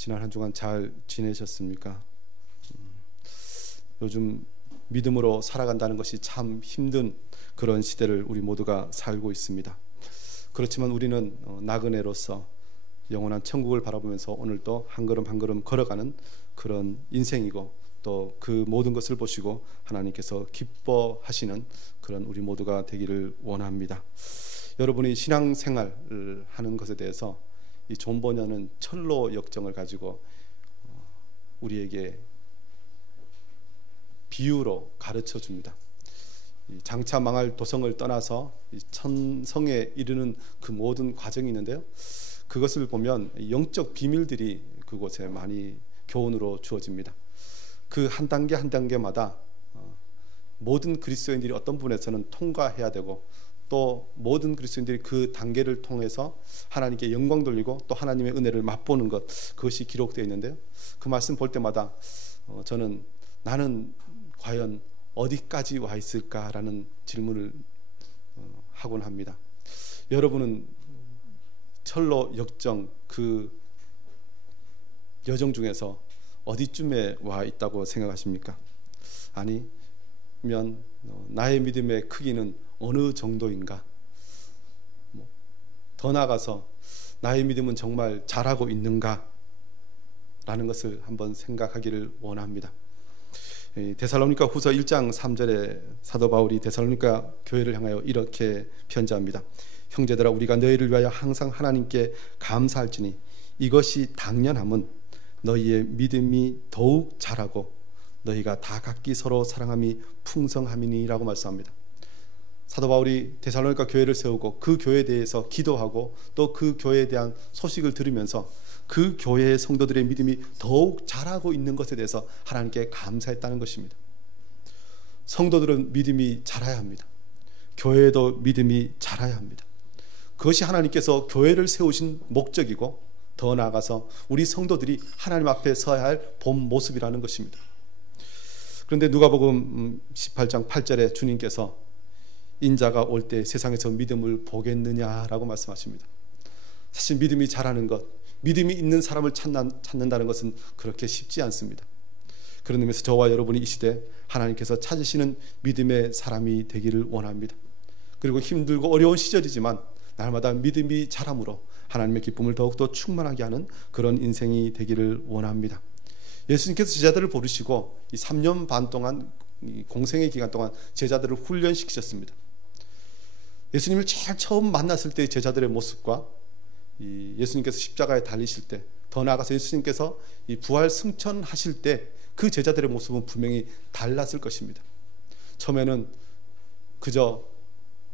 지난 한 주간 잘 지내셨습니까? 요즘 믿음으로 살아간다는 것이 참 힘든 그런 시대를 우리 모두가 살고 있습니다. 그렇지만 우리는 나그네로서 영원한 천국을 바라보면서 오늘도 한 걸음 한 걸음 걸어가는 그런 인생이고, 또 그 모든 것을 보시고 하나님께서 기뻐하시는 그런 우리 모두가 되기를 원합니다. 여러분이 신앙생활을 하는 것에 대해서 이 존 번연은 철로 역정을 가지고 우리에게 비유로 가르쳐 줍니다. 장차 망할 도성을 떠나서 천성에 이르는 그 모든 과정이 있는데요, 그것을 보면 영적 비밀들이 그곳에 많이 교훈으로 주어집니다. 그 한 단계 한 단계마다 모든 그리스도인들이 어떤 부분에서는 통과해야 되고, 또 모든 그리스도인들이 그 단계를 통해서 하나님께 영광 돌리고 또 하나님의 은혜를 맛보는 것, 그것이 기록되어 있는데요, 그 말씀 볼 때마다 저는 나는 과연 어디까지 와 있을까라는 질문을 하곤 합니다. 여러분은 철로 역정 그 여정 중에서 어디쯤에 와 있다고 생각하십니까? 아니면 나의 믿음의 크기는 어느 정도인가? 더 나아가서 나의 믿음은 정말 잘하고 있는가? 라는 것을 한번 생각하기를 원합니다. 데살로니가 후서 1장 3절에 사도 바울이 데살로니가 교회를 향하여 이렇게 편지합니다. 형제들아, 우리가 너희를 위하여 항상 하나님께 감사할지니 이것이 당연함은 너희의 믿음이 더욱 자라고 너희가 다 각기 서로 사랑함이 풍성함이니라고 말씀합니다. 사도 바울이 데살로니가 교회를 세우고 그 교회에 대해서 기도하고 또 그 교회에 대한 소식을 들으면서 그 교회의 성도들의 믿음이 더욱 자라고 있는 것에 대해서 하나님께 감사했다는 것입니다. 성도들은 믿음이 자라야 합니다. 교회도 믿음이 자라야 합니다. 그것이 하나님께서 교회를 세우신 목적이고, 더 나아가서 우리 성도들이 하나님 앞에 서야 할 본 모습이라는 것입니다. 그런데 누가복음 18장 8절에 주님께서 인자가 올 때 세상에서 믿음을 보겠느냐라고 말씀하십니다. 사실 믿음이 자라는 것, 믿음이 있는 사람을 찾는다는 것은 그렇게 쉽지 않습니다. 그런 의미에서 저와 여러분이 이 시대 하나님께서 찾으시는 믿음의 사람이 되기를 원합니다. 그리고 힘들고 어려운 시절이지만 날마다 믿음이 자람으로 하나님의 기쁨을 더욱더 충만하게 하는 그런 인생이 되기를 원합니다. 예수님께서 제자들을 부르시고 이 3년 반 동안, 공생의 기간 동안 제자들을 훈련시키셨습니다. 예수님을 제일 처음 만났을 때의 제자들의 모습과 예수님께서 십자가에 달리실 때, 더 나아가서 예수님께서 이 부활 승천하실 때 그 제자들의 모습은 분명히 달랐을 것입니다. 처음에는 그저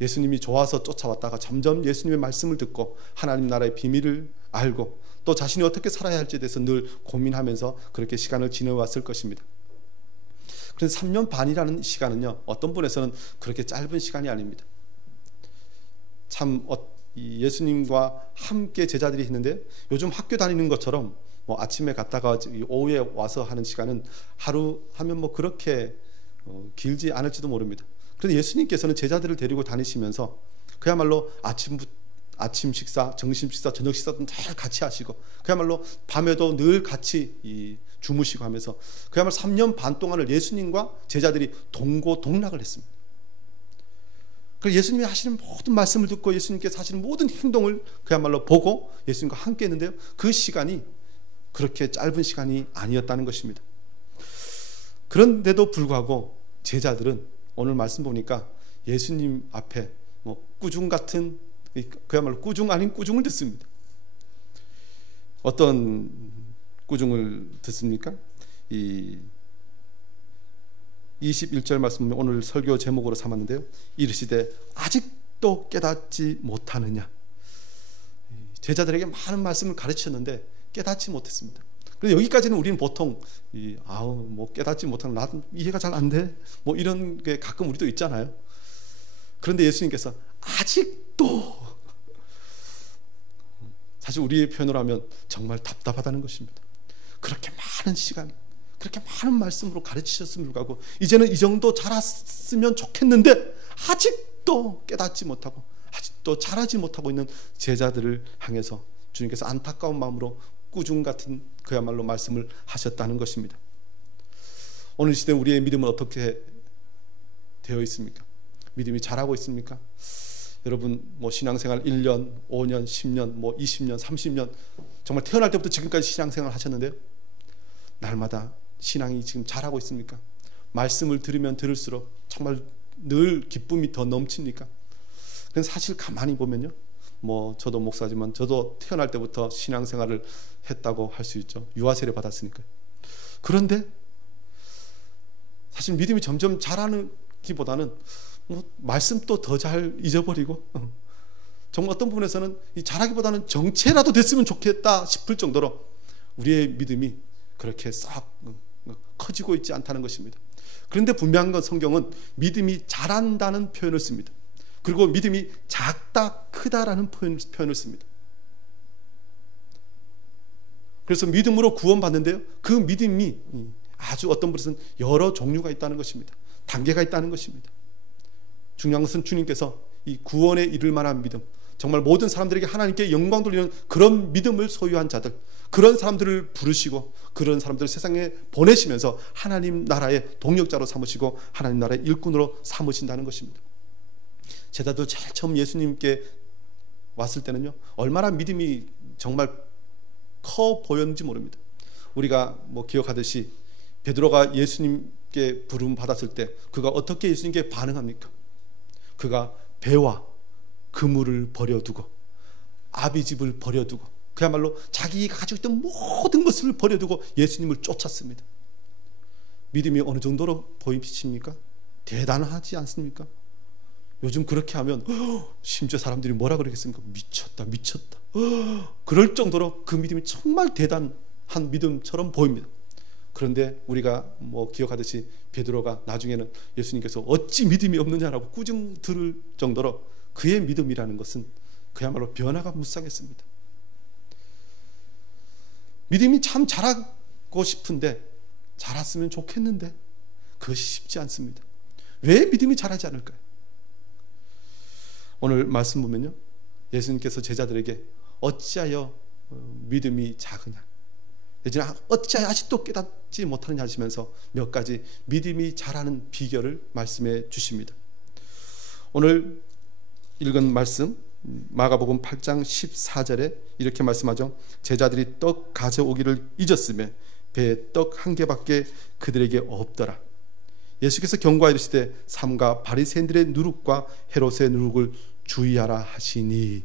예수님이 좋아서 쫓아왔다가 점점 예수님의 말씀을 듣고 하나님 나라의 비밀을 알고 또 자신이 어떻게 살아야 할지에 대해서 늘 고민하면서 그렇게 시간을 지내왔을 것입니다. 그래서 3년 반이라는 시간은요, 어떤 분에서는 그렇게 짧은 시간이 아닙니다. 참 예수님과 함께 제자들이 했는데, 요즘 학교 다니는 것처럼 아침에 갔다가 오후에 와서 하는 시간은 하루 하면 그렇게 길지 않을지도 모릅니다. 그런데 예수님께서는 제자들을 데리고 다니시면서 그야말로 아침 식사, 점심 식사, 저녁 식사도 잘 같이 하시고, 그야말로 밤에도 늘 같이 주무시고 하면서 그야말로 3년 반 동안을 예수님과 제자들이 동고동락을 했습니다. 그래서 예수님이 하시는 모든 말씀을 듣고 예수님께서 하시는 모든 행동을 그야말로 보고 예수님과 함께 했는데요, 그 시간이 그렇게 짧은 시간이 아니었다는 것입니다. 그런데도 불구하고 제자들은 오늘 말씀 보니까 예수님 앞에 꾸중 같은, 그야말로 꾸중 아닌 꾸중을 듣습니다. 어떤 꾸중을 듣습니까? 21절 말씀 오늘 설교 제목으로 삼았는데요, 이르시되 아직도 깨닫지 못하느냐. 제자들에게 많은 말씀을 가르치셨는데 깨닫지 못했습니다. 그런데 여기까지는 우리는 보통 깨닫지 못하는, 나도 이해가 잘 안 돼, 이런 게 가끔 우리도 있잖아요. 그런데 예수님께서 아직도, 사실 우리의 표현으로 하면 정말 답답하다는 것입니다. 그렇게 많은 시간, 그렇게 많은 말씀으로 가르치셨음을 불구하고 이제는 이 정도 자랐으면 좋겠는데 아직도 깨닫지 못하고 아직도 자라지 못하고 있는 제자들을 향해서 주님께서 안타까운 마음으로 꾸중 같은 그야말로 말씀을 하셨다는 것입니다. 오늘 시대 우리의 믿음은 어떻게 되어 있습니까? 믿음이 자라고 있습니까? 여러분 뭐 신앙생활 1년, 5년, 10년, 뭐 20년, 30년 정말 태어날 때부터 지금까지 신앙생활 하셨는데요. 날마다 신앙이 지금 자라고 있습니까? 말씀을 들으면 들을수록 정말 늘 기쁨이 더 넘칩니까? 그래서 사실 가만히 보면요. 뭐 저도 목사지만 저도 태어날 때부터 신앙생활을 했다고 할 수 있죠. 유아 세례 받았으니까요. 그런데 사실 믿음이 점점 자라는 기보다는 뭐 말씀도 더 잘 잊어버리고 정말 어떤 부분에서는 이 자라기보다는 정체라도 됐으면 좋겠다 싶을 정도로 우리의 믿음이 그렇게 싹 커지고 있지 않다는 것입니다. 그런데 분명한 건 성경은 믿음이 자란다는 표현을 씁니다. 그리고 믿음이 작다 크다라는 표현을 씁니다. 그래서 믿음으로 구원받는데요, 그 믿음이 아주 어떤 분에서는 여러 종류가 있다는 것입니다. 단계가 있다는 것입니다. 중요한 것은 주님께서 이 구원에 이를 만한 믿음, 정말 모든 사람들에게 하나님께 영광 돌리는 그런 믿음을 소유한 자들, 그런 사람들을 부르시고 그런 사람들을 세상에 보내시면서 하나님 나라의 동역자로 삼으시고 하나님 나라의 일꾼으로 삼으신다는 것입니다. 제자도 제일 처음 예수님께 왔을 때는요, 얼마나 믿음이 정말 커 보였는지 모릅니다. 우리가 뭐 기억하듯이 베드로가 예수님께 부름 받았을 때 그가 어떻게 예수님께 반응합니까? 그가 배와 그물을 버려두고 아비 집을 버려두고 그야말로 자기가 가지고 있던 모든 것을 버려두고 예수님을 쫓았습니다. 믿음이 어느 정도로 보이십니까? 대단하지 않습니까? 요즘 그렇게 하면 심지어 사람들이 뭐라 그러겠습니까? 미쳤다 미쳤다. 그럴 정도로 그 믿음이 정말 대단한 믿음처럼 보입니다. 그런데 우리가 뭐 기억하듯이 베드로가 나중에는 예수님께서 어찌 믿음이 없느냐라고 꾸중 들을 정도로 그의 믿음이라는 것은 그야말로 변화가 무쌍했습니다. 믿음이 참 자라고 싶은데 자랐으면 좋겠는데 그것이 쉽지 않습니다. 왜 믿음이 자라지 않을까요? 오늘 말씀 보면요, 예수님께서 제자들에게 어찌하여 믿음이 작으냐, 어찌하여 아직도 깨닫지 못하느냐 하시면서 몇 가지 믿음이 자라는 비결을 말씀해 주십니다. 오늘 읽은 말씀 마가복음 8장 14절에 이렇게 말씀하죠. 제자들이 떡 가져오기를 잊었으며 배에 떡 한 개밖에 그들에게 없더라. 예수께서 경고하시되 삼가 바리새인들의 누룩과 헤롯의 누룩을 주의하라 하시니,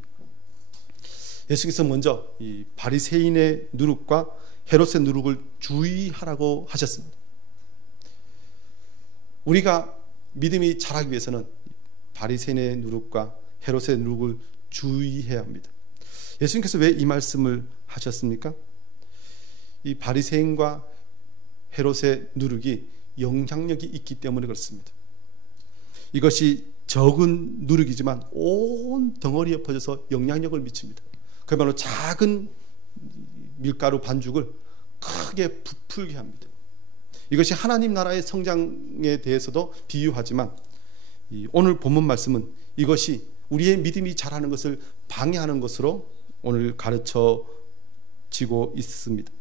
예수께서 먼저 이 바리새인의 누룩과 헤롯의 누룩을 주의하라고 하셨습니다. 우리가 믿음이 자라기 위해서는 바리새인의 누룩과 헤롯의 누룩을 주의해야 합니다. 예수님께서 왜 이 말씀을 하셨습니까? 이 바리새인과 헤롯의 누룩이 영향력이 있기 때문에 그렇습니다. 이것이 적은 누룩이지만 온 덩어리에 퍼져서 영향력을 미칩니다. 그야말로 작은 밀가루 반죽을 크게 부풀게 합니다. 이것이 하나님 나라의 성장에 대해서도 비유하지만 오늘 본문 말씀은 이것이 우리의 믿음이 자라는 것을 방해하는 것으로 오늘 가르쳐지고 있습니다.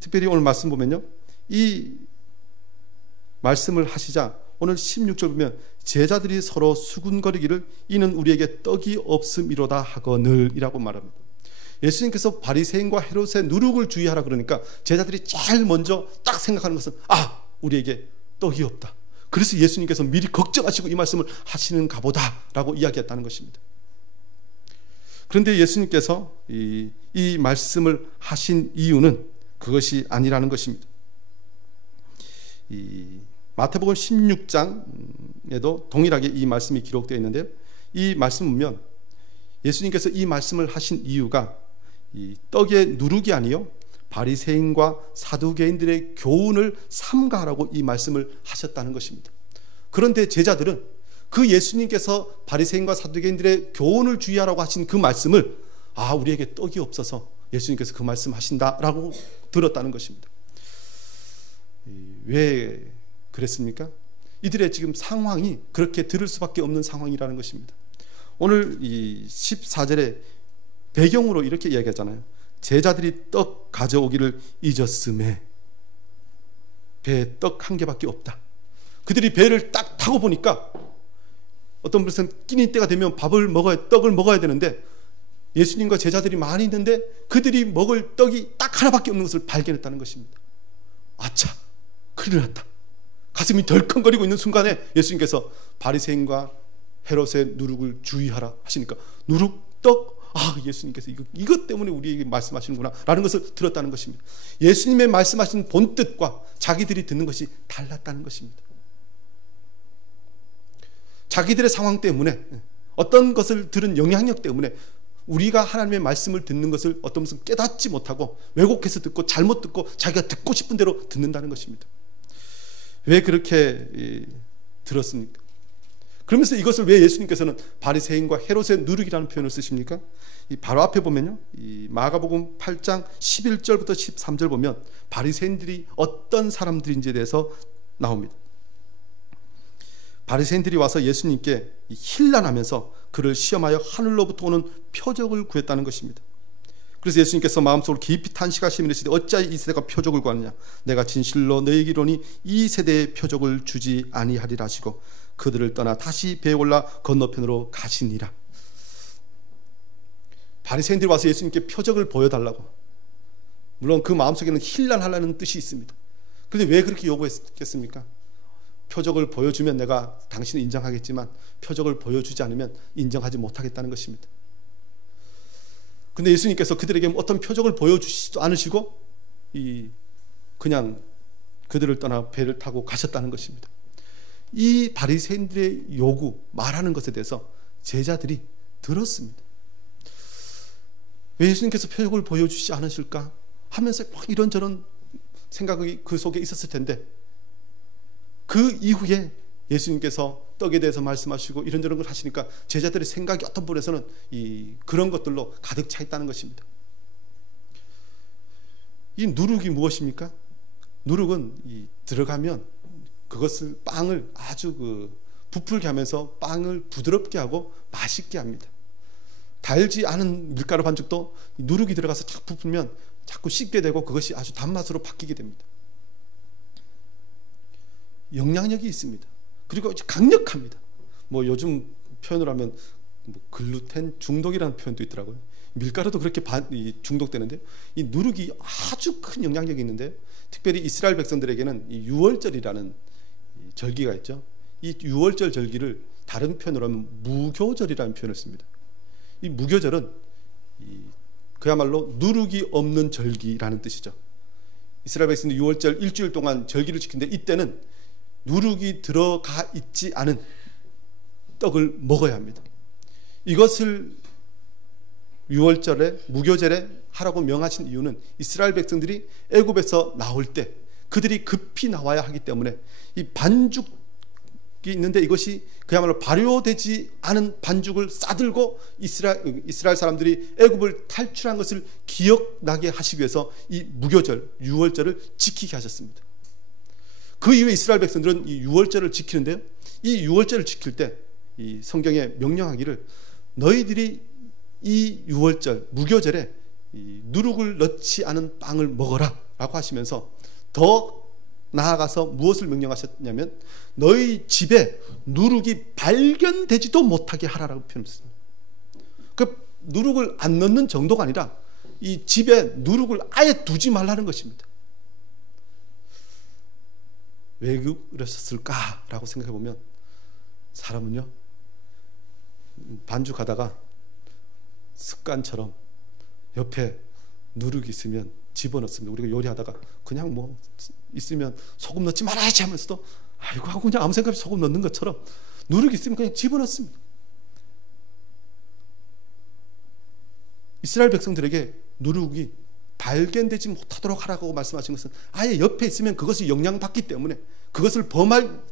특별히 오늘 말씀 보면요, 이 말씀을 하시자 오늘 16절 보면 제자들이 서로 수군거리기를 이는 우리에게 떡이 없음이로다 하거늘 이라고 말합니다. 예수님께서 바리새인과 헤롯의 누룩을 주의하라 그러니까 제자들이 제일 먼저 딱 생각하는 것은 우리에게 떡이 없다. 그래서 예수님께서 미리 걱정하시고 이 말씀을 하시는가 보다라고 이야기했다는 것입니다. 그런데 예수님께서 이 말씀을 하신 이유는 그것이 아니라는 것입니다. 이 마태복음 16장에도 동일하게 이 말씀이 기록되어 있는데요, 이 말씀 보면 예수님께서 이 말씀을 하신 이유가 이 떡의 누룩이 아니요 바리새인과 사두개인들의 교훈을 삼가라고 이 말씀을 하셨다는 것입니다. 그런데 제자들은 그 예수님께서 바리새인과 사두개인들의 교훈을 주의하라고 하신 그 말씀을 우리에게 떡이 없어서 예수님께서 그 말씀 하신다라고 들었다는 것입니다. 왜 그랬습니까? 이들의 지금 상황이 그렇게 들을 수밖에 없는 상황이라는 것입니다. 오늘 이 14절에 배경으로 이렇게 이야기하잖아요. 제자들이 떡 가져오기를 잊었음에 배에 떡 한 개밖에 없다. 그들이 배를 딱 타고 보니까 어떤 분은 끼니 때가 되면 떡을 먹어야 되는데 예수님과 제자들이 많이 있는데 그들이 먹을 떡이 딱 하나밖에 없는 것을 발견했다는 것입니다. 아차, 큰일 났다. 가슴이 덜컹거리고 있는 순간에 예수님께서 바리새인과 헤롯의 누룩을 주의하라 하시니까 누룩, 떡, 예수님께서 이것 때문에 우리에게 말씀하시는구나 라는 것을 들었다는 것입니다. 예수님의 말씀하신 본뜻과 자기들이 듣는 것이 달랐다는 것입니다. 자기들의 상황 때문에, 어떤 것을 들은 영향력 때문에 우리가 하나님의 말씀을 듣는 것을 어떤 것은 깨닫지 못하고 왜곡해서 듣고 잘못 듣고 자기가 듣고 싶은 대로 듣는다는 것입니다. 왜 그렇게 들었습니까? 그러면서 이것을 왜 예수님께서는 바리새인과 헤롯의 누룩이라는 표현을 쓰십니까? 바로 앞에 보면요, 이 마가복음 8장 11절부터 13절 보면 바리새인들이 어떤 사람들인지에 대해서 나옵니다. 바리새인들이 와서 예수님께 힐난하면서 그를 시험하여 하늘로부터 오는 표적을 구했다는 것입니다. 그래서 예수님께서 마음속으로 깊이 탄식하시며 이르시되 어찌하여 이 세대가 표적을 구하느냐, 내가 진실로 너희에게 이르노니 이 세대에 표적을 주지 아니하리라 하시고 그들을 떠나 다시 배에 올라 건너편으로 가시니라. 바리새인들이 와서 예수님께 표적을 보여달라고, 물론 그 마음속에는 힐난하려는 뜻이 있습니다. 그런데 왜 그렇게 요구했겠습니까? 표적을 보여주면 내가 당신을 인정하겠지만 표적을 보여주지 않으면 인정하지 못하겠다는 것입니다. 그런데 예수님께서 그들에게 어떤 표적을 보여주시지도 않으시고 그냥 그들을 떠나 배를 타고 가셨다는 것입니다. 이 바리새인들의 요구, 말하는 것에 대해서 제자들이 들었습니다. 왜 예수님께서 표적을 보여주시지 않으실까 하면서 막 이런저런 생각이 그 속에 있었을 텐데, 그 이후에 예수님께서 떡에 대해서 말씀하시고 이런저런 걸 하시니까 제자들의 생각이 어떤 부분에서는 그런 것들로 가득 차 있다는 것입니다. 이 누룩이 무엇입니까? 누룩은 들어가면 그것을 빵을 아주 부풀게 하면서 빵을 부드럽게 하고 맛있게 합니다. 달지 않은 밀가루 반죽도 누룩이 들어가서 자꾸 부풀면 자꾸 씹게 되고 그것이 아주 단맛으로 바뀌게 됩니다. 영향력이 있습니다. 그리고 강력합니다. 요즘 표현을 하면 글루텐 중독이라는 표현도 있더라고요. 밀가루도 그렇게 중독되는데 이 누룩이 아주 큰 영향력이 있는데, 특별히 이스라엘 백성들에게는 이 유월절이라는 절기가 있죠. 이 유월절 절기를 다른 표현으로 하면 무교절이라는 표현을 씁니다. 이 무교절은 그야말로 누룩이 없는 절기라는 뜻이죠. 이스라엘 백성들이 유월절 일주일 동안 절기를 지키는데 이때는 누룩이 들어가 있지 않은 떡을 먹어야 합니다. 이것을 유월절에 무교절에 하라고 명하신 이유는 이스라엘 백성들이 애굽에서 나올 때 그들이 급히 나와야 하기 때문에 이 반죽이 있는데 이것이 그야말로 발효되지 않은 반죽을 싸들고 이스라엘 사람들이 애굽을 탈출한 것을 기억나게 하시기 위해서 이 무교절 유월절을 지키게 하셨습니다. 그 이후에 이스라엘 백성들은 이 유월절을 지키는데요, 이 유월절을 지킬 때 이 성경에 명령하기를 너희들이 이 유월절 무교절에 이 누룩을 넣지 않은 빵을 먹어라 라고 하시면서 더 나아가서 무엇을 명령하셨냐면 너희 집에 누룩이 발견되지도 못하게 하라라고 표현했습니다. 그 누룩을 안 넣는 정도가 아니라 이 집에 누룩을 아예 두지 말라는 것입니다. 왜 그러셨을까라고 생각해 보면 사람은요, 반죽하다가 습관처럼 옆에 누룩이 있으면 집어넣습니다. 우리가 요리하다가 그냥 있으면 소금 넣지 말아야지 하면서도 아이고 하고 그냥 아무 생각 없이 소금 넣는 것처럼 누룩이 있으면 그냥 집어넣습니다. 이스라엘 백성들에게 누룩이 발견되지 못하도록 하라고 말씀하신 것은 아예 옆에 있으면 그것이 영향받기 때문에 그것을 범할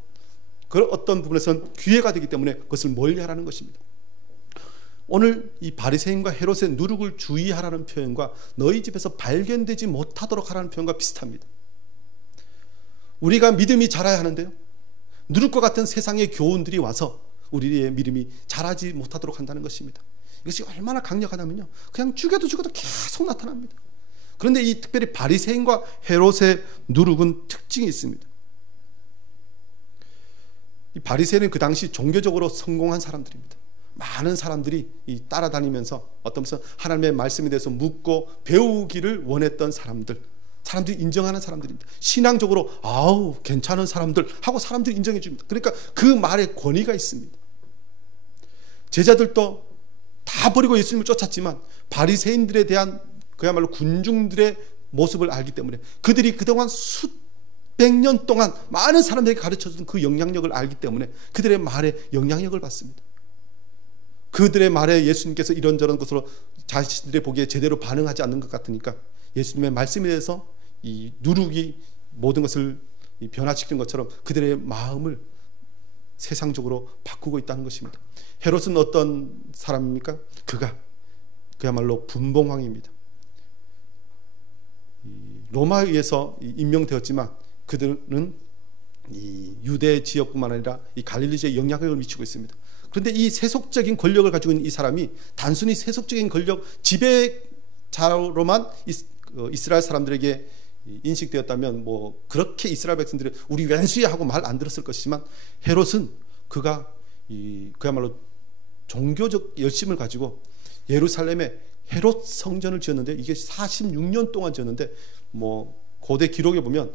그런 어떤 부분에서는 기회가 되기 때문에 그것을 멀리하라는 것입니다. 오늘 이 바리새인과 헤롯의 누룩을 주의하라는 표현과 너희 집에서 발견되지 못하도록 하라는 표현과 비슷합니다. 우리가 믿음이 자라야 하는데요, 누룩과 같은 세상의 교훈들이 와서 우리의 믿음이 자라지 못하도록 한다는 것입니다. 이것이 얼마나 강력하냐면요, 그냥 죽여도 계속 나타납니다. 그런데 이 특별히 바리새인과 헤롯의 누룩은 특징이 있습니다. 이 바리새인은 그 당시 종교적으로 성공한 사람들입니다. 많은 사람들이 따라다니면서 어떤 하나님의 말씀에 대해서 묻고 배우기를 원했던 사람들이 인정하는 사람들입니다. 신앙적으로 아우 괜찮은 사람들 하고 사람들이 인정해 줍니다. 그러니까 그 말에 권위가 있습니다. 제자들도 다 버리고 예수님을 쫓았지만 바리새인들에 대한 그야말로 군중들의 모습을 알기 때문에, 그들이 그동안 수백 년 동안 많은 사람들에게 가르쳐준 그 영향력을 알기 때문에 그들의 말에 영향력을 받습니다. 그들의 말에 예수님께서 이런저런 것으로 자신들의 보기에 제대로 반응하지 않는 것 같으니까 예수님의 말씀에 대해서 이 누룩이 모든 것을 변화시키는 것처럼 그들의 마음을 세상적으로 바꾸고 있다는 것입니다. 헤롯은 어떤 사람입니까? 그야말로 분봉왕입니다. 로마에 의해서 임명되었지만 그들은 이 유대 지역뿐만 아니라 이 갈릴리 지역에 영향력을 미치고 있습니다. 그런데 이 세속적인 권력을 가지고 있는 이 사람이 단순히 세속적인 권력 지배자로만 이스라엘 사람들에게 인식되었다면 뭐 그렇게 이스라엘 백성들이 우리 왼수야 하고 말 안 들었을 것이지만, 헤롯은 그야말로 종교적 열심을 가지고 예루살렘에 헤롯 성전을 지었는데, 이게 46년 동안 지었는데 뭐 고대 기록에 보면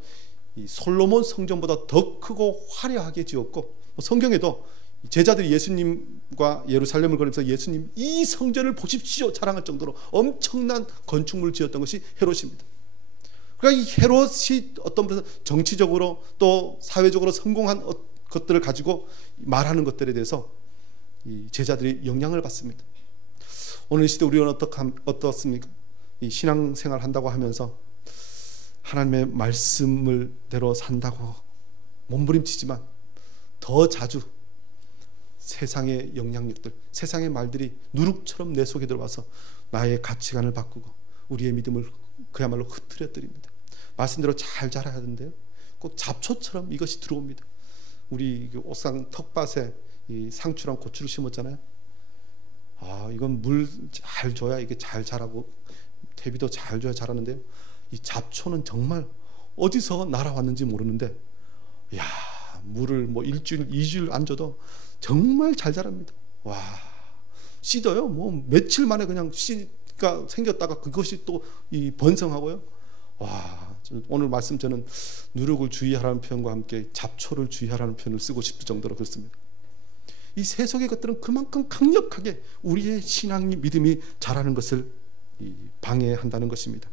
이 솔로몬 성전보다 더 크고 화려하게 지었고, 성경에도 제자들이 예수님과 예루살렘을 걸으면서 예수님 이 성전을 보십시오 자랑할 정도로 엄청난 건축물을 지었던 것이 헤롯입니다. 그러니까 이 헤롯이 어떤 분은 정치적으로 또 사회적으로 성공한 것들을 가지고 말하는 것들에 대해서 이 제자들이 영향을 받습니다. 오늘 이 시대 우리는 어떻습니까? 이 신앙생활 한다고 하면서 하나님의 말씀을 대로 산다고 몸부림치지만 더 자주 세상의 영향력들, 세상의 말들이 누룩처럼 내 속에 들어와서 나의 가치관을 바꾸고 우리의 믿음을 그야말로 흐트러뜨립니다. 말씀대로 잘 자라야 하는데요, 꼭 잡초처럼 이것이 들어옵니다. 우리 옥상 텃밭에 이 상추랑 고추를 심었잖아요. 이건 물 잘 줘야 이게 잘 자라고 대비도 잘 줘야 자라는데요, 이 잡초는 정말 어디서 날아왔는지 모르는데 물을 뭐 일주일, 2주일 안 줘도 정말 잘 자랍니다. 씨도요, 뭐 며칠 만에 그냥 씨가 생겼다가 그것이 또 이 번성하고요. 오늘 말씀 저는 누룩을 주의하라는 표현과 함께 잡초를 주의하라는 표현을 쓰고 싶을 정도로 그렇습니다. 이 세속의 것들은 그만큼 강력하게 우리의 신앙이 믿음이 자라는 것을 방해한다는 것입니다.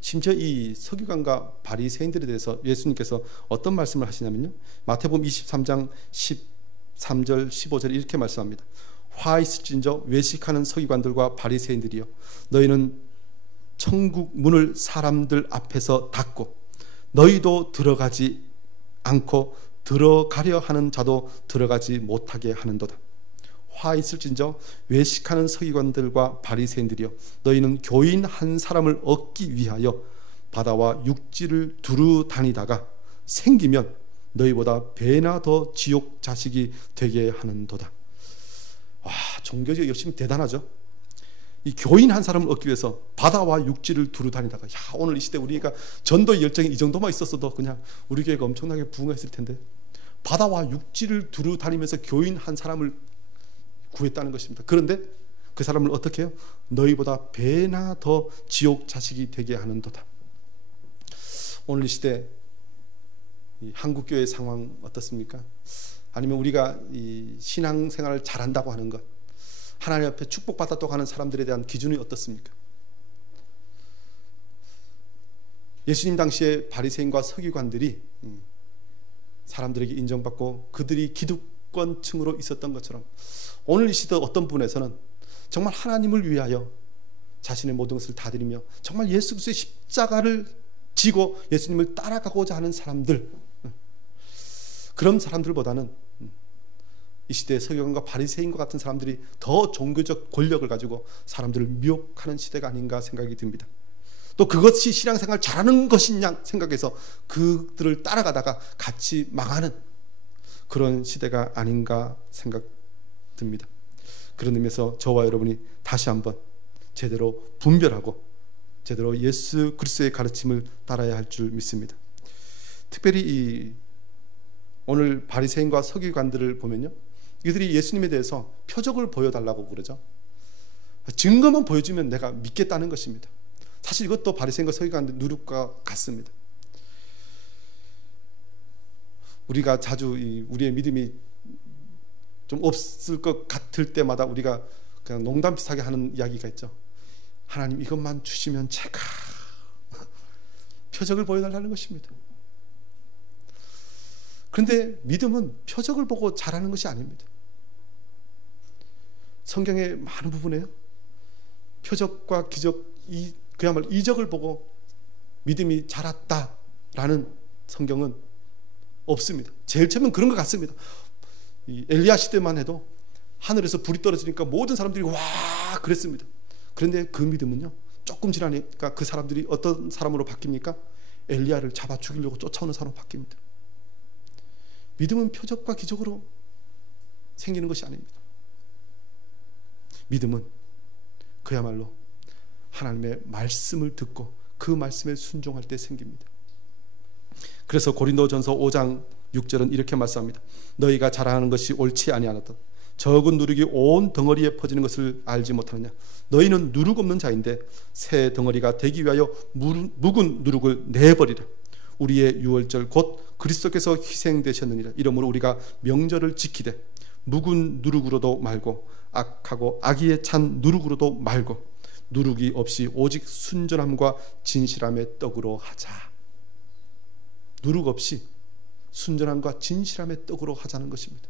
심지어 이 서기관과 바리새인들에 대해서 예수님께서 어떤 말씀을 하시냐면요, 마태복음 23장 13절 15절에 이렇게 말씀합니다. 화 있을진저 외식하는 서기관들과 바리새인들이여, 너희는 천국 문을 사람들 앞에서 닫고 너희도 들어가지 않고 들어가려 하는 자도 들어가지 못하게 하는도다. 화 있을진저 외식하는 서기관들과 바리새인들이여, 너희는 교인 한 사람을 얻기 위하여 바다와 육지를 두루 다니다가 생기면 너희보다 배나 더 지옥 자식이 되게 하는도다. 종교적 열심이 대단하죠. 이 교인 한 사람을 얻기 위해서 바다와 육지를 두루 다니다가, 오늘 이 시대 우리가 전도의 열정이 이 정도만 있었어도 그냥 우리 교회가 엄청나게 부흥했을 텐데, 바다와 육지를 두루 다니면서 교인 한 사람을 구했다는 것입니다. 그런데 그 사람을 어떻게 해요? 너희보다 배나 더 지옥 자식이 되게 하는도다. 오늘 이 시대 이 한국교회 상황 어떻습니까? 아니면 우리가 이 신앙생활을 잘한다고 하는 것, 하나님 앞에 축복받았다고 하는 사람들에 대한 기준이 어떻습니까? 예수님 당시에 바리새인과 서기관들이 사람들에게 인정받고 그들이 기득권층으로 있었던 것처럼, 오늘 이 시대 어떤 부분에서는 정말 하나님을 위하여 자신의 모든 것을 다 드리며 정말 예수 그리스도의 십자가를 지고 예수님을 따라가고자 하는 사람들, 그런 사람들보다는 이 시대의 서기관과 바리새인과 같은 사람들이 더 종교적 권력을 가지고 사람들을 미혹하는 시대가 아닌가 생각이 듭니다. 또 그것이 신앙생활 잘하는 것이냐 생각해서 그들을 따라가다가 같이 망하는 그런 시대가 아닌가 생각 듭니다. 그런 의미에서 저와 여러분이 다시 한번 제대로 분별하고 제대로 예수 그리스도의 가르침을 따라야 할 줄 믿습니다. 특별히 이 오늘 바리새인과 서기관들을 보면요, 이들이 예수님에 대해서 표적을 보여달라고 그러죠. 증거만 보여주면 내가 믿겠다는 것입니다. 사실 이것도 바리새인과 서기관들 누룩과 같습니다. 우리가 자주 우리의 믿음이 좀 없을 것 같을 때마다 우리가 그냥 농담 비슷하게 하는 이야기가 있죠. 하나님 이것만 주시면 제가 표적을 보여달라는 것입니다. 그런데 믿음은 표적을 보고 자라는 것이 아닙니다. 성경의 많은 부분에요, 표적과 기적, 그야말로 이적을 보고 믿음이 자랐다라는 성경은 없습니다. 제일 처음엔 그런 것 같습니다. 이 엘리야 시대만 해도 하늘에서 불이 떨어지니까 모든 사람들이 와 그랬습니다. 그런데 그 믿음은요, 조금 지나니까 그 사람들이 어떤 사람으로 바뀝니까? 엘리야를 잡아 죽이려고 쫓아오는 사람으로 바뀝니다. 믿음은 표적과 기적으로 생기는 것이 아닙니다. 믿음은 그야말로 하나님의 말씀을 듣고 그 말씀에 순종할 때 생깁니다. 그래서 고린도전서 5장 6절은 이렇게 말씀합니다. 너희가 자랑하는 것이 옳지 아니하였다. 적은 누룩이 온 덩어리에 퍼지는 것을 알지 못하느냐. 너희는 누룩 없는 자인데 새 덩어리가 되기 위하여 묵은 누룩을 내버리라. 우리의 유월절 곧 그리스도께서 희생되셨느니라. 이러므로 우리가 명절을 지키되 묵은 누룩으로도 말고 악하고 악의에 찬 누룩으로도 말고 누룩이 없이 오직 순전함과 진실함의 떡으로 하자. 누룩 없이 순전함과 진실함의 떡으로 하자는 것입니다.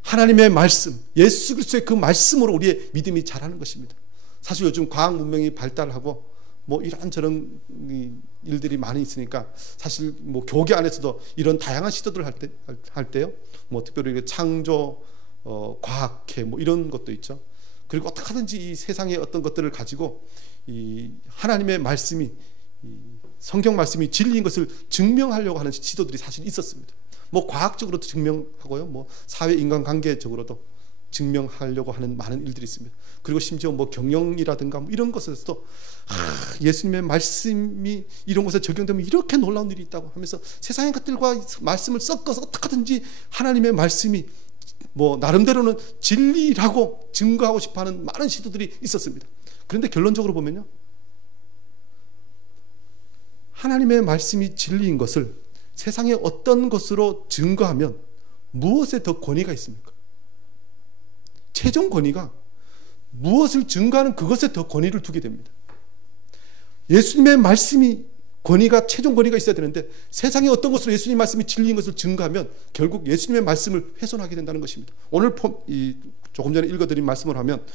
하나님의 말씀, 예수 그리스도의 그 말씀으로 우리의 믿음이 자라는 것입니다. 사실 요즘 과학 문명이 발달하고 뭐 이런저런 일들이 많이 있으니까 사실 뭐 교계 안에서도 이런 다양한 시도들을 할 때요, 뭐 특별히 창조 과학회 뭐 이런 것도 있죠. 그리고 어떻게 하든지 이 세상의 어떤 것들을 가지고 이 하나님의 말씀이, 성경 말씀이 진리인 것을 증명하려고 하는 시도들이 사실 있었습니다. 뭐 과학적으로도 증명하고요, 뭐 사회 인간관계적으로도 증명하려고 하는 많은 일들이 있습니다. 그리고 심지어 뭐 경영이라든가 뭐 이런 것에서도 예수님의 말씀이 이런 곳에 적용되면 이렇게 놀라운 일이 있다고 하면서 세상의 것들과 말씀을 섞어서 어떻게 하든지 하나님의 말씀이 뭐 나름대로는 진리라고 증거하고 싶어하는 많은 시도들이 있었습니다. 그런데 결론적으로 보면요, 하나님의 말씀이 진리인 것을 세상의 어떤 것으로 증거하면 무엇에 더 권위가 있습니까? 최종 권위가 무엇을 증거하는 그것에 더 권위를 두게 됩니다. 예수님의 말씀이 권위가, 최종 권위가 있어야 되는데 세상의 어떤 것으로 예수님의 말씀이 진리인 것을 증거하면 결국 예수님의 말씀을 훼손하게 된다는 것입니다. 오늘 조금 전에 읽어드린 말씀을 하면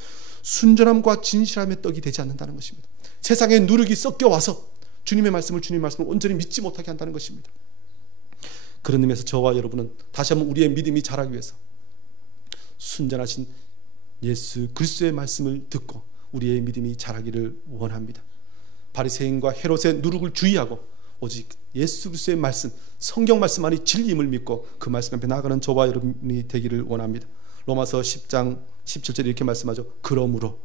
순전함과 진실함의 떡이 되지 않는다는 것입니다. 세상에 누룩이 섞여와서 주님의 말씀을 온전히 믿지 못하게 한다는 것입니다. 그런 의미에서 저와 여러분은 다시 한번 우리의 믿음이 자라기 위해서 순전하신 예수 그리스도의 말씀을 듣고 우리의 믿음이 자라기를 원합니다. 바리새인과 헤롯의 누룩을 주의하고 오직 예수 그리스도의 말씀, 성경 말씀만이 진리임을 믿고 그 말씀 앞에 나아가는 저와 여러분이 되기를 원합니다. 로마서 10장 17절에 이렇게 말씀하죠. 그러므로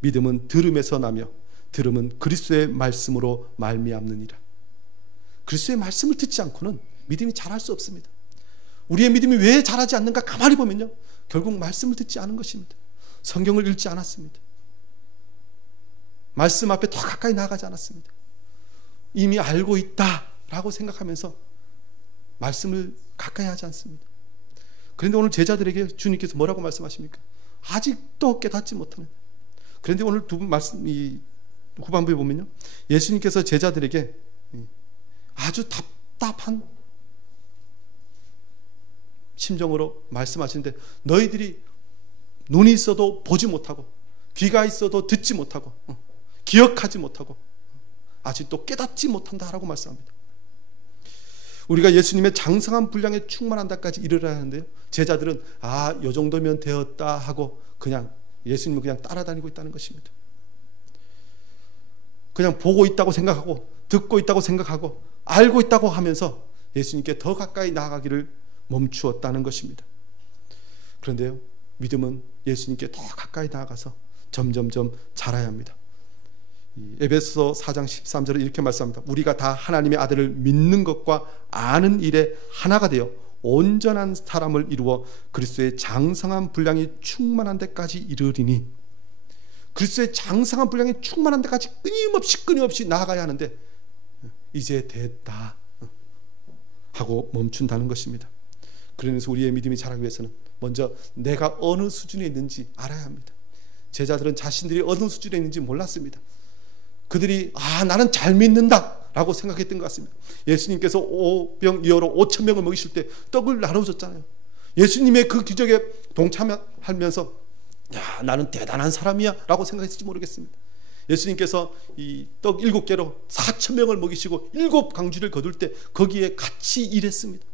믿음은 들음에서 나며 들음은 그리스도의 말씀으로 말미암느니라. 그리스도의 말씀을 듣지 않고는 믿음이 자랄 수 없습니다. 우리의 믿음이 왜 자라지 않는가 가만히 보면요, 결국 말씀을 듣지 않은 것입니다. 성경을 읽지 않았습니다. 말씀 앞에 더 가까이 나아가지 않았습니다. 이미 알고 있다라고 생각하면서 말씀을 가까이 하지 않습니다. 그런데 오늘 제자들에게 주님께서 뭐라고 말씀하십니까? 아직도 깨닫지 못하는. 그런데 오늘 두 분 말씀, 이 후반부에 보면요, 예수님께서 제자들에게 아주 답답한 심정으로 말씀하시는데 너희들이 눈이 있어도 보지 못하고 귀가 있어도 듣지 못하고 기억하지 못하고 아직도 깨닫지 못한다라고 말씀합니다. 우리가 예수님의 장성한 분량에 충만한다까지 이르러야 하는데요, 제자들은 요 정도면 되었다 하고 그냥 예수님을 그냥 따라다니고 있다는 것입니다. 그냥 보고 있다고 생각하고 듣고 있다고 생각하고 알고 있다고 하면서 예수님께 더 가까이 나아가기를 멈추었다는 것입니다. 그런데요, 믿음은 예수님께 더 가까이 나아가서 점점점 자라야 합니다. 에베소 4장 13절에 이렇게 말씀합니다. 우리가 다 하나님의 아들을 믿는 것과 아는 일에 하나가 되어 온전한 사람을 이루어 그리스도의 장성한 분량이 충만한 데까지 이르리니, 그리스도의 장성한 분량이 충만한 데까지 끊임없이 나아가야 하는데 이제 됐다 하고 멈춘다는 것입니다. 그러면서 우리의 믿음이 자라기 위해서는 먼저 내가 어느 수준에 있는지 알아야 합니다. 제자들은 자신들이 어느 수준에 있는지 몰랐습니다. 그들이 나는 잘 믿는다 라고 생각했던 것 같습니다. 예수님께서 오병이어로 5,000명을 먹이실 때 떡을 나눠줬잖아요. 예수님의 그 기적에 동참하면서 나는 대단한 사람이야 라고 생각했을지 모르겠습니다. 예수님께서 이 떡 7개로 4,000명을 먹이시고 7광주를 거둘 때 거기에 같이 일했습니다.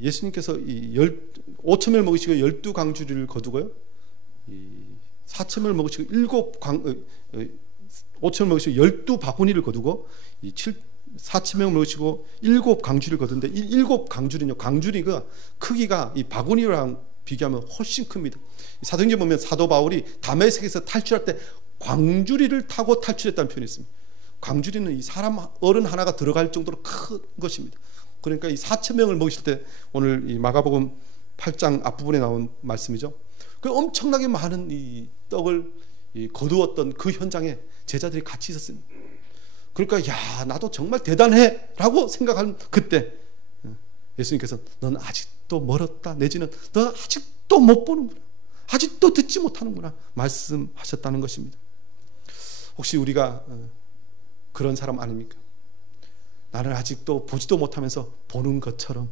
예수님께서 5,000명을 먹이시고 12광주를 거두고요, 4,000명을 먹이시고 5,000명을 먹이시고 12바구니를 거두고 4,000명을 먹이시고 7광주를 거둔데, 이 7광주는요, 광주리가 크기가 이 바구니랑 비교하면 훨씬 큽니다. 사도행전 보면 사도 바울이 다메섹에서 탈출할 때 광주리를 타고 탈출했다는 표현이 있습니다. 광주리는 이 사람 어른 하나가 들어갈 정도로 큰 것입니다. 그러니까 이 4,000명을 먹이실 때, 오늘 이 마가복음 8장 앞부분에 나온 말씀이죠. 그 엄청나게 많은 이 떡을 거두었던 그 현장에 제자들이 같이 있었습니다. 그러니까 나도 정말 대단해 라고 생각한 그때 예수님께서 넌 아직도 멀었다, 내지는 넌 아직도 못 보는구나, 아직도 듣지 못하는구나 말씀하셨다는 것입니다. 혹시 우리가 그런 사람 아닙니까? 나는 아직도 보지도 못하면서 보는 것처럼,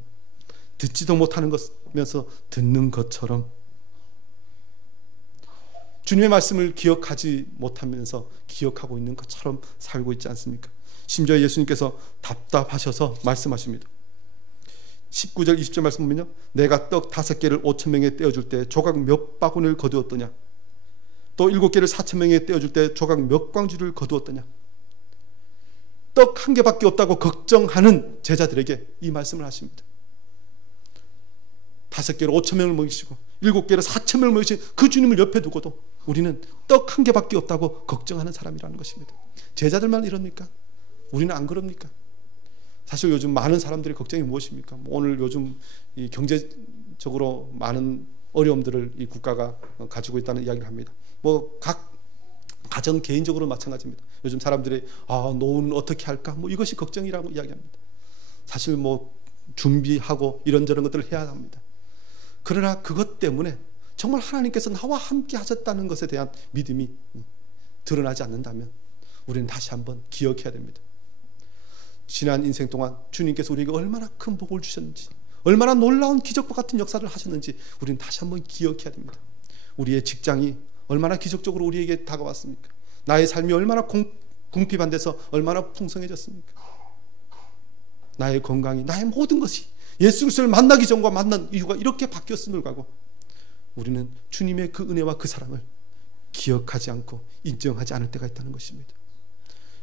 듣지도 못하는 것면서 듣는 것처럼, 주님의 말씀을 기억하지 못하면서 기억하고 있는 것처럼 살고 있지 않습니까? 심지어 예수님께서 답답하셔서 말씀하십니다. 19절 20절 말씀 보면요, 내가 떡 5개를 5,000명에 떼어줄 때 조각 몇 바구니를 거두었더냐, 또 7개를 4,000명에 떼어줄 때 조각 몇 광주를 거두었더냐. 떡 1개밖에 없다고 걱정하는 제자들에게 이 말씀을 하십니다. 5개로 5,000명을 먹이시고 7개로 4,000명을 먹이신 그 주님을 옆에 두고도 우리는 떡 1개밖에 없다고 걱정하는 사람이라는 것입니다. 제자들만 이럽니까? 우리는 안 그럽니까? 사실 요즘 많은 사람들의 걱정이 무엇입니까? 오늘 요즘 이 경제적으로 많은 어려움들을 이 국가가 가지고 있다는 이야기를 합니다. 각 가정 개인적으로 마찬가지입니다. 요즘 사람들이 노후는 어떻게 할까? 이것이 걱정이라고 이야기합니다. 사실 준비하고 이런저런 것들을 해야 합니다. 그러나 그것 때문에 정말 하나님께서 나와 함께 하셨다는 것에 대한 믿음이 드러나지 않는다면 우리는 다시 한번 기억해야 됩니다. 지난 인생 동안 주님께서 우리에게 얼마나 큰 복을 주셨는지, 얼마나 놀라운 기적과 같은 역사를 하셨는지 우리는 다시 한번 기억해야 됩니다. 우리의 직장이 얼마나 기적적으로 우리에게 다가왔습니까? 나의 삶이 얼마나 궁핍한데서 얼마나 풍성해졌습니까? 나의 건강이, 나의 모든 것이 예수 그리스도를 만나기 전과 만난 이유가 이렇게 바뀌었음을 가고 우리는 주님의 그 은혜와 그 사랑을 기억하지 않고 인정하지 않을 때가 있다는 것입니다.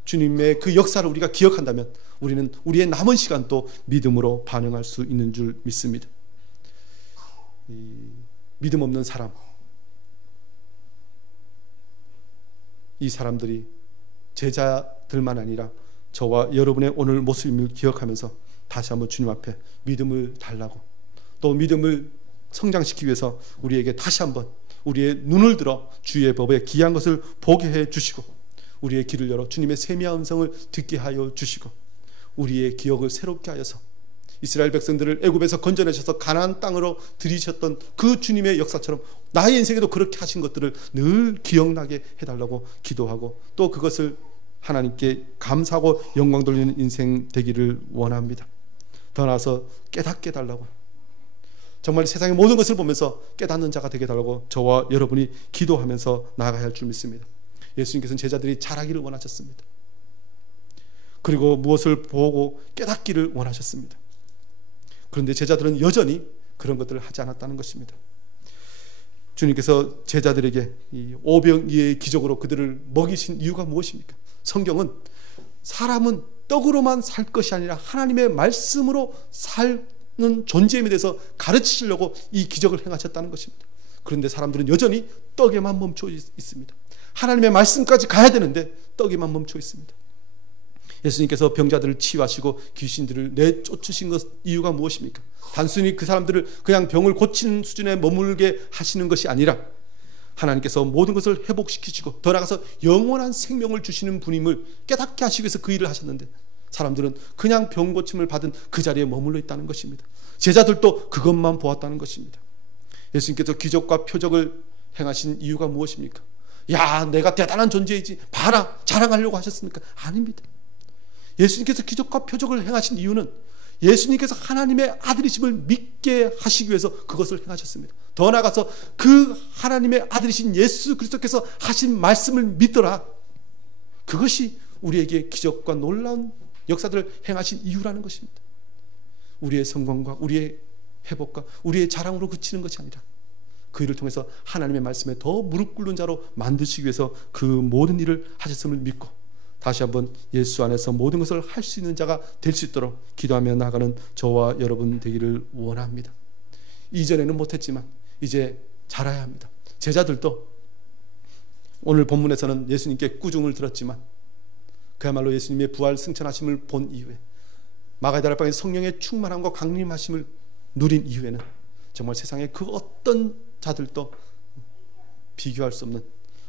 주님의 그 역사를 우리가 기억한다면 우리는 우리의 남은 시간도 믿음으로 반응할 수 있는 줄 믿습니다. 믿음 없는 사람, 이 사람들이 제자들만 아니라 저와 여러분의 오늘 모습을 기억하면서 다시 한번 주님 앞에 믿음을 달라고, 또 믿음을 성장시키기 위해서 우리에게 다시 한번 우리의 눈을 들어 주의 법에 귀한 것을 보게 해 주시고, 우리의 귀를 열어 주님의 세미한 음성을 듣게 하여 주시고, 우리의 기억을 새롭게 하여서 이스라엘 백성들을 애굽에서 건져내셔서 가나안 땅으로 들이셨던 그 주님의 역사처럼 나의 인생에도 그렇게 하신 것들을 늘 기억나게 해달라고 기도하고, 또 그것을 하나님께 감사하고 영광 돌리는 인생 되기를 원합니다. 더 나아서 깨닫게 해달라고, 정말 세상의 모든 것을 보면서 깨닫는 자가 되게 해달라고 저와 여러분이 기도하면서 나아가야 할 줄 믿습니다. 예수님께서는 제자들이 잘하기를 원하셨습니다. 그리고 무엇을 보고 깨닫기를 원하셨습니다. 그런데 제자들은 여전히 그런 것들을 하지 않았다는 것입니다. 주님께서 제자들에게 이 오병이어의 기적으로 그들을 먹이신 이유가 무엇입니까? 성경은 사람은 떡으로만 살 것이 아니라 하나님의 말씀으로 사는 존재임에 대해서 가르치시려고 이 기적을 행하셨다는 것입니다. 그런데 사람들은 여전히 떡에만 멈춰 있습니다. 하나님의 말씀까지 가야 되는데 떡에만 멈춰 있습니다. 예수님께서 병자들을 치유하시고 귀신들을 내쫓으신 것 이유가 무엇입니까? 단순히 그 사람들을 그냥 병을 고치는 수준에 머물게 하시는 것이 아니라 하나님께서 모든 것을 회복시키시고 더 나아가서 영원한 생명을 주시는 분임을 깨닫게 하시기 위해서 그 일을 하셨는데, 사람들은 그냥 병 고침을 받은 그 자리에 머물러 있다는 것입니다. 제자들도 그것만 보았다는 것입니다. 예수님께서 기적과 표적을 행하신 이유가 무엇입니까? 야, 내가 대단한 존재이지, 봐라, 자랑하려고 하셨습니까? 아닙니다. 예수님께서 기적과 표적을 행하신 이유는 예수님께서 하나님의 아들이심을 믿게 하시기 위해서 그것을 행하셨습니다. 더 나아가서 그 하나님의 아들이신 예수 그리스도께서 하신 말씀을 믿더라, 그것이 우리에게 기적과 놀라운 역사들을 행하신 이유라는 것입니다. 우리의 성공과 우리의 회복과 우리의 자랑으로 그치는 것이 아니라 그 일을 통해서 하나님의 말씀에 더 무릎 꿇는 자로 만드시기 위해서 그 모든 일을 하셨음을 믿고 다시 한번 예수 안에서 모든 것을 할 수 있는 자가 될 수 있도록 기도하며 나아가는 저와 여러분 되기를 원합니다. 이전에는 못했지만 이제 잘해야 합니다. 제자들도 오늘 본문에서는 예수님께 꾸중을 들었지만 그야말로 예수님의 부활 승천하심을 본 이후에 마가의 다락방에 성령의 충만함과 강림하심을 누린 이후에는 정말 세상의 그 어떤 자들도 비교할 수 없는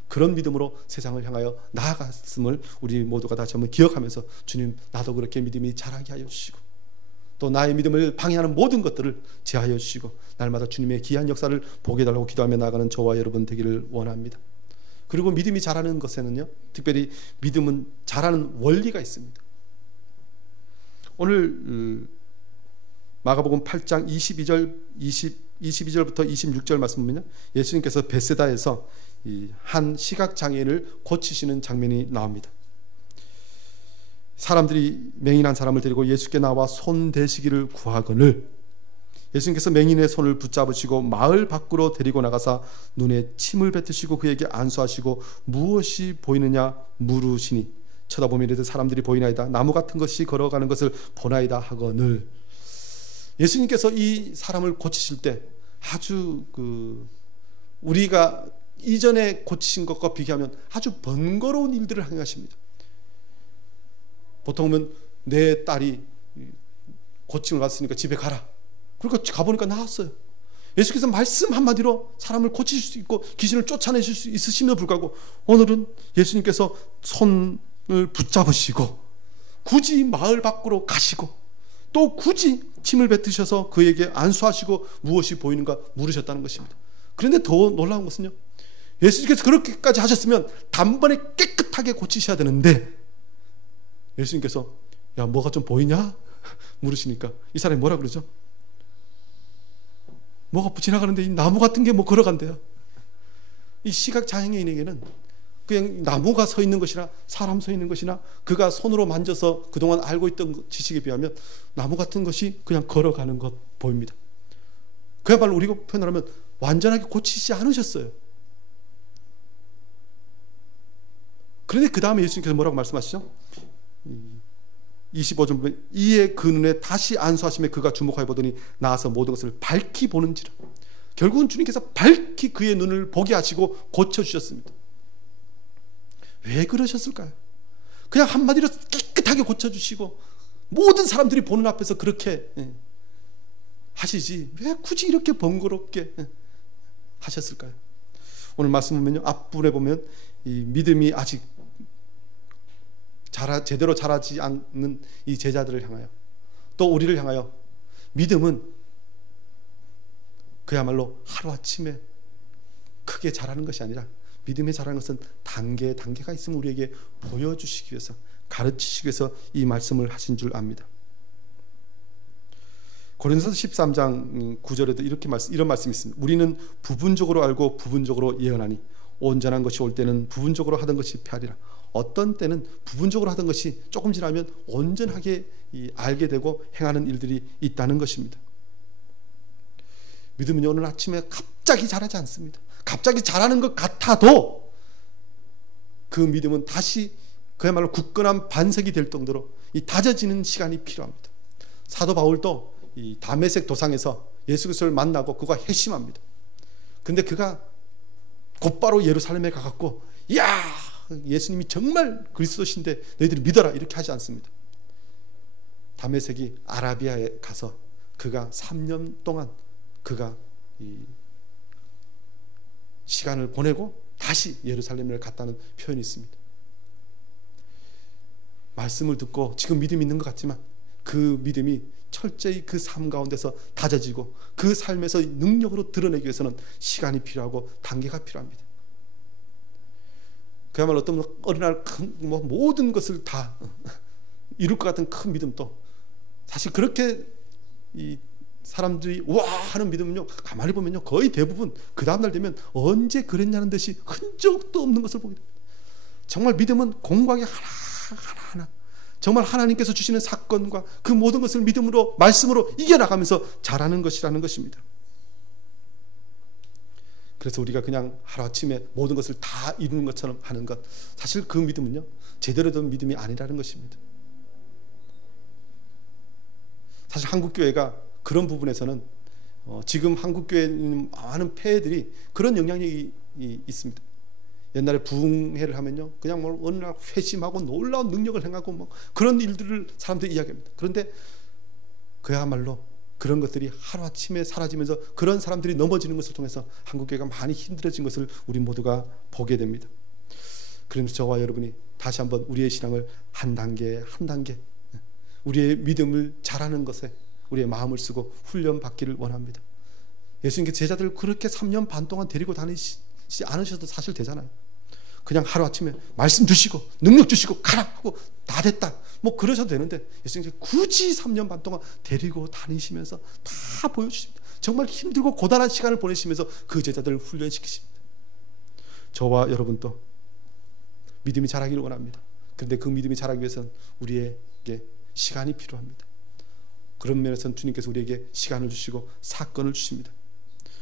그런 믿음으로 세상을 향하여 나아갔음을 우리 모두가 다시 한번 기억하면서, 주님, 나도 그렇게 믿음이 자라게 하여 주시고 또 나의 믿음을 방해하는 모든 것들을 제하여 주시고 날마다 주님의 귀한 역사를 보게 해달라고 기도하며 나아가는 저와 여러분 되기를 원합니다. 그리고 믿음이 자라는 것에는요, 특별히 믿음은 자라는 원리가 있습니다. 오늘 마가복음 8장 22절부터 26절 말씀 보면요, 예수님께서 베세다에서 한 시각장애인을 고치시는 장면이 나옵니다. 사람들이 맹인한 사람을 데리고 예수께 나와 손 대시기를 구하거늘 예수님께서 맹인의 손을 붙잡으시고 마을 밖으로 데리고 나가사 눈에 침을 뱉으시고 그에게 안수하시고 무엇이 보이느냐 물으시니 쳐다보면 이르되 사람들이 보이나이다. 나무 같은 것이 걸어가는 것을 보나이다 하거늘. 예수님께서 이 사람을 고치실 때 아주 우리가 이전에 고치신 것과 비교하면 아주 번거로운 일들을 행하십니다. 보통은 내 딸이 고침을 받았으니까 집에 가라. 그러니까 가보니까 나았어요. 예수께서 말씀 한마디로 사람을 고치실 수 있고 귀신을 쫓아내실 수 있으심에도 불구하고 오늘은 예수님께서 손을 붙잡으시고 굳이 마을 밖으로 가시고 또 굳이 침을 뱉으셔서 그에게 안수하시고 무엇이 보이는가 물으셨다는 것입니다. 그런데 더 놀라운 것은요, 예수님께서 그렇게까지 하셨으면 단번에 깨끗하게 고치셔야 되는데 예수님께서 야, 뭐가 좀 보이냐? 물으시니까 이 사람이 뭐라 그러죠? 뭐가 지나가는데 이 나무 같은 게 뭐 걸어간대요. 이 시각장애인에게는 그냥 나무가 서 있는 것이나 사람 서 있는 것이나 그가 손으로 만져서 그동안 알고 있던 지식에 비하면 나무 같은 것이 그냥 걸어가는 것 보입니다. 그야말로 우리가 표현하면 완전하게 고치시지 않으셨어요. 그런데 그 다음에 예수님께서 뭐라고 말씀하시죠? 25절 보면 이에 그 눈에 다시 안수하심에 그가 주목하여 보더니 나아서 모든 것을 밝히 보는지라. 결국은 주님께서 밝히 그의 눈을 보게 하시고 고쳐주셨습니다. 왜 그러셨을까요? 그냥 한마디로 깨끗하게 고쳐주시고 모든 사람들이 보는 앞에서 그렇게 하시지 왜 굳이 이렇게 번거롭게 하셨을까요? 오늘 말씀 보면요, 앞부분에 보면 이 믿음이 아직 제대로 자라지 않는 이 제자들을 향하여 또 우리를 향하여 믿음은 그야말로 하루아침에 크게 자라는 것이 아니라 믿음에 자라는 것은 단계가 있음을 우리에게 보여주시기 위해서 가르치시기 위해서 이 말씀을 하신 줄 압니다. 고린도서 13장 9절에도 이런 말씀이 있습니다. 우리는 부분적으로 알고 부분적으로 예언하니 온전한 것이 올 때는 부분적으로 하던 것이 패하리라. 어떤 때는 부분적으로 하던 것이 조금 지나면 온전하게 알게 되고 행하는 일들이 있다는 것입니다. 믿음은 오늘 아침에 갑자기 자라지 않습니다. 갑자기 자라는 것 같아도 그 믿음은 다시 그야말로 굳건한 반석이 될 정도로 다져지는 시간이 필요합니다. 사도 바울도 이 다메섹 도상에서 예수 그리스도를 만나고 그가 회심합니다. 근데 그가 곧바로 예루살렘에 가갖고 야, 예수님이 정말 그리스도신데 너희들이 믿어라 이렇게 하지 않습니다. 다메섹이 아라비아에 가서 그가 3년 동안 그가 이 시간을 보내고 다시 예루살렘을 갔다는 표현이 있습니다. 말씀을 듣고 지금 믿음이 있는 것 같지만 그 믿음이 철저히 그 삶 가운데서 다져지고 그 삶에서 능력으로 드러내기 위해서는 시간이 필요하고 단계가 필요합니다. 그야말로 어떤 어린아이 모든 것을 다 이룰 것 같은 큰 믿음도 사실 그렇게 이 사람들이 와 하는 믿음은요, 가만히 보면요 거의 대부분 그 다음날 되면 언제 그랬냐는 듯이 흔적도 없는 것을 보게 됩니다. 정말 믿음은 공부하기 하나하나 정말 하나님께서 주시는 사건과 그 모든 것을 믿음으로 말씀으로 이겨나가면서 자라는 것이라는 것입니다. 그래서 우리가 그냥 하루아침에 모든 것을 다 이루는 것처럼 하는 것, 사실 그 믿음은요 제대로 된 믿음이 아니라는 것입니다. 사실 한국교회가 그런 부분에서는 지금 한국교회에 있는 많은 폐해들이 그런 영향력이 있습니다. 옛날에 부흥회를 하면요 그냥 뭐 어느 날 회심하고 놀라운 능력을 행하고 뭐 그런 일들을 사람들이 이야기합니다. 그런데 그야말로 그런 것들이 하루아침에 사라지면서 그런 사람들이 넘어지는 것을 통해서 한국교회가 많이 힘들어진 것을 우리 모두가 보게 됩니다. 그러면서 저와 여러분이 다시 한번 우리의 신앙을 한 단계 한 단계 우리의 믿음을 잘하는 것에 우리의 마음을 쓰고 훈련받기를 원합니다. 예수님께서 제자들을 그렇게 3년 반 동안 데리고 다니지 않으셔도 사실 되잖아요. 그냥 하루아침에 말씀 주시고 능력 주시고 가라 하고 다 됐다 뭐 그러셔도 되는데 예수님께서 굳이 3년 반 동안 데리고 다니시면서 다 보여주십니다. 정말 힘들고 고단한 시간을 보내시면서 그 제자들을 훈련시키십니다. 저와 여러분도 믿음이 자라기를 원합니다. 그런데 그 믿음이 자라기 위해서는 우리에게 시간이 필요합니다. 그런 면에서는 주님께서 우리에게 시간을 주시고 사건을 주십니다.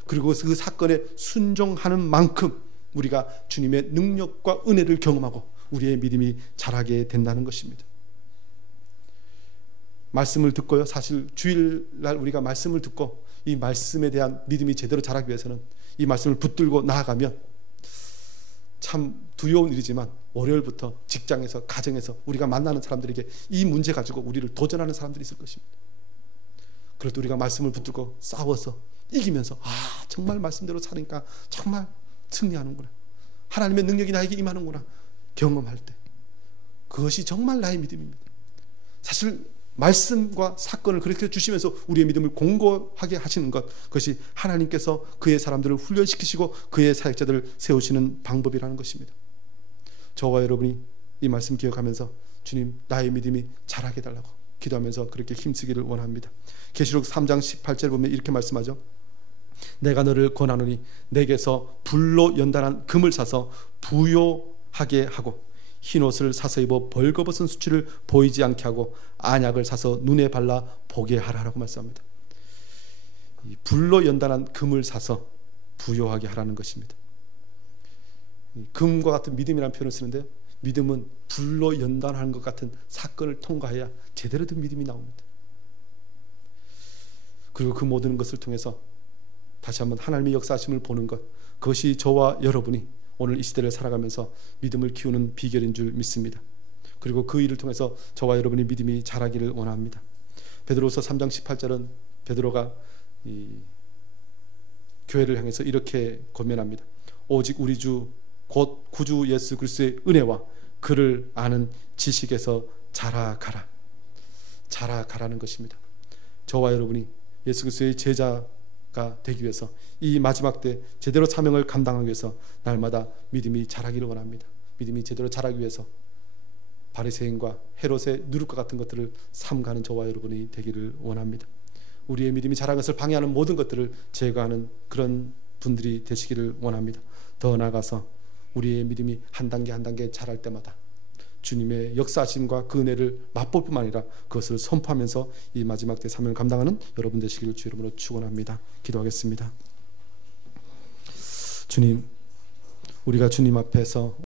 그리고 그 사건에 순종하는 만큼 우리가 주님의 능력과 은혜를 경험하고 우리의 믿음이 자라게 된다는 것입니다. 말씀을 듣고요, 사실 주일날 우리가 말씀을 듣고 이 말씀에 대한 믿음이 제대로 자라기 위해서는 이 말씀을 붙들고 나아가면 참 두려운 일이지만 월요일부터 직장에서 가정에서 우리가 만나는 사람들에게 이 문제 가지고 우리를 도전하는 사람들이 있을 것입니다. 그럴 때 우리가 말씀을 붙들고 싸워서 이기면서 정말 말씀대로 사니까 정말 승리하는구나, 하나님의 능력이 나에게 임하는구나 경험할 때 그것이 정말 나의 믿음입니다. 사실 말씀과 사건을 그렇게 주시면서 우리의 믿음을 공고하게 하시는 것, 그것이 하나님께서 그의 사람들을 훈련시키시고 그의 사역자들을 세우시는 방법이라는 것입니다. 저와 여러분이 이 말씀 기억하면서 주님 나의 믿음이 자라게 달라고 기도하면서 그렇게 힘쓰기를 원합니다. 계시록 3장 18절 보면 이렇게 말씀하죠. 내가 너를 권하노니 내게서 불로 연단한 금을 사서 부요하게 하고 흰옷을 사서 입어 벌거벗은 수치를 보이지 않게 하고 안약을 사서 눈에 발라 보게 하라고 말씀합니다. 이 불로 연단한 금을 사서 부요하게 하라는 것입니다. 금과 같은 믿음이라는 표현을 쓰는데요, 믿음은 불로 연단하는 것 같은 사건을 통과해야 제대로 된 믿음이 나옵니다. 그리고 그 모든 것을 통해서 다시 한번 하나님의 역사하심을 보는 것, 그것이 저와 여러분이 오늘 이 시대를 살아가면서 믿음을 키우는 비결인 줄 믿습니다. 그리고 그 일을 통해서 저와 여러분의 믿음이 자라기를 원합니다. 베드로서 3장 18절은 베드로가 이 교회를 향해서 이렇게 권면합니다. 오직 우리 주 곧 구주 예수 그리스도의 은혜와 그를 아는 지식에서 자라가라. 자라가라는 것입니다. 저와 여러분이 예수 그리스도의 제자가 되기 위해서 이 마지막 때 제대로 사명을 감당하기 위해서 날마다 믿음이 자라기를 원합니다. 믿음이 제대로 자라기 위해서 바리새인과 헤롯의 누룩과 같은 것들을 삼가는 저와 여러분이 되기를 원합니다. 우리의 믿음이 자라는 것을 방해하는 모든 것들을 제거하는 그런 분들이 되시기를 원합니다. 더 나아가서 우리의 믿음이 한 단계 한 단계 자랄 때마다 주님의 역사하심과 그 은혜를 맛볼 뿐만 아니라 그것을 선포하면서 이 마지막 때 사명을 감당하는 여러분 되시기를 주 이름으로 축원합니다. 기도하겠습니다. 주님, 우리가 주님 앞에서